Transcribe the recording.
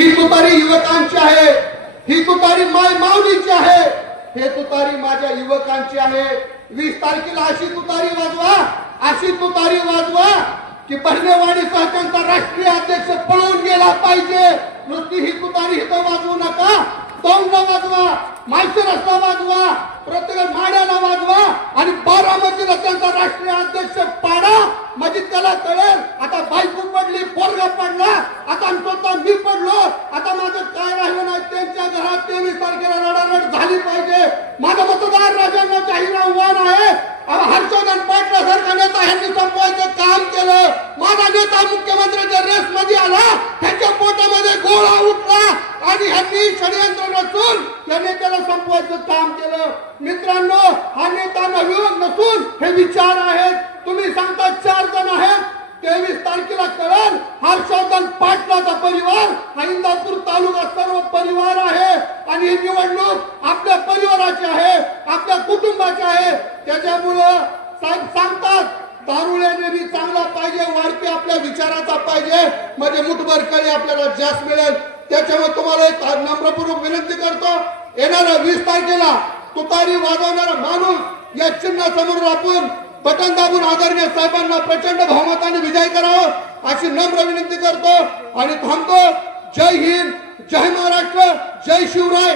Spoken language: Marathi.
ही तुतारी युवकांची आहे, ही तुतारी माय माऊलीची आहे, हे तुतारी माझ्या युवकांची आहे। 20 तारखेला अशी तुतारी वाजवा, अशी तुतारी वाजवा की बहिणेवाडीसह त्यांचा राष्ट्रीय अध्यक्ष पळून गेला पाहिजे। नुसती ही तुतारी इथं वाजवू नका, दौंडला वाजवा, माळशिरसला वाजवा, प्रत्येक माड्याला वाजवा आणि बारामतीला त्यांचा राष्ट्रीय अध्यक्ष पाडा। म्हणजे त्याला कळेल आता बायको पडली, पोरगा पडला, आता स्वतः मी पडलो, आता माझं काय राहिलं नाही। त्यांच्या घरात 23 तारखेला लढालढ झाली पाहिजे। माझा मतदार राजांना जाहीर आव्हान आहे, हर्षवर्धन पाटलासारखा नेता ह्यांनी संपवायचं काम केलं। माझा नेता मुख्यमंत्र्यांच्या रेस मध्ये आला, त्यांच्या पोटामध्ये गोळा उठला आणि ह्यांनी षडयंत्र रचून या नेत्याला संपवायचं काम केलं। मित्रांनो, हा नेता नवीन नसून हे विचार आहेत। तुम्ही सांगता 4 जण आहेत, 23 तारखेला कळण हर्षवर्धन पाटलाचा परिवार हा इंदापूर तालुका सर्व परिवार आहे आणि ही निवडणूक आपल्या परिवाराची आहे, आपल्या कुटुंबाची आहे। त्याच्यामुळं सांगतात दारुड्याने बी चांगला पाहिजे, वाढपी आपल्या विचाराचा पाहिजे, म्हणजे मुठभर कळी आपल्याला जास्त मिळेल। त्याच्यामुळे तुम्हाला एक नम्रपूर्वक विनंती करतो, येणाऱ्या 20 तारखेला तुतारी वाजवणारा माणूस या चिन्हासमोर आपण बटन दाबून आदरणीय साहेबांना प्रचंड बहुमताने विजय करावं अशी नम्र विनंती करतो आणि थांबतो। जय हिंद, जय महाराष्ट्र, जय शिवराय।